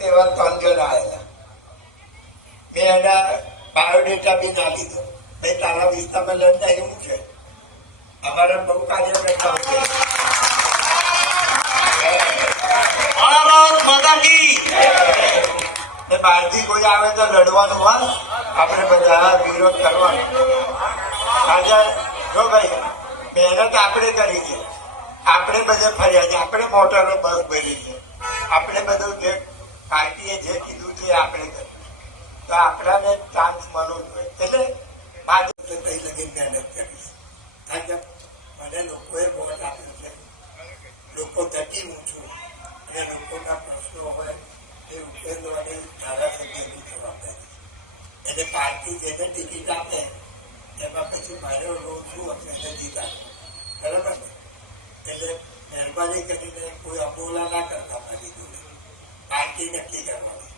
એવા 3 જણ આવેલા. મેં એના બાયોડેટા બી ના લીધો. ભાઈ તારા વિસ્તારમાં લડતા એવું છે, અમારા બહુ કાર્યકર્તાઓ છે. બહારથી કોઈ આવે તો લડવાનું હોય, આપણે બધા વિરોધ કરવાનો. આજે જો ભાઈ મહેનત આપણે કરી છે, આપણે બધે ફર્યા છે, આપણે મોટરો બસ ભરી છે, આપણે બધું જે પાર્ટીએ જે કીધું છે આપણે કર્યું, તો આપણાને ચાન્સ મળવો જોઈએ. એટલે બાજુ કઈ લગી મહેનત કરીશ. મને લોકોએ વોટ આપ્યો છે, લોકો થકી હું છું, અને લોકોના પ્રશ્નો હોય એ ઉકેલવાની ધારાસભ્યની જવાબદારી. એટલે પાર્ટી જેને ટિકિટ આપે એમાં પછી મારો રોલ શું હશે એને જીતા, બરાબર ને? એટલે મહેરબાની કરીને કોઈ અબોલા ના કરતા મારી જોડે, પાર્ટી નક્કી કરવાની.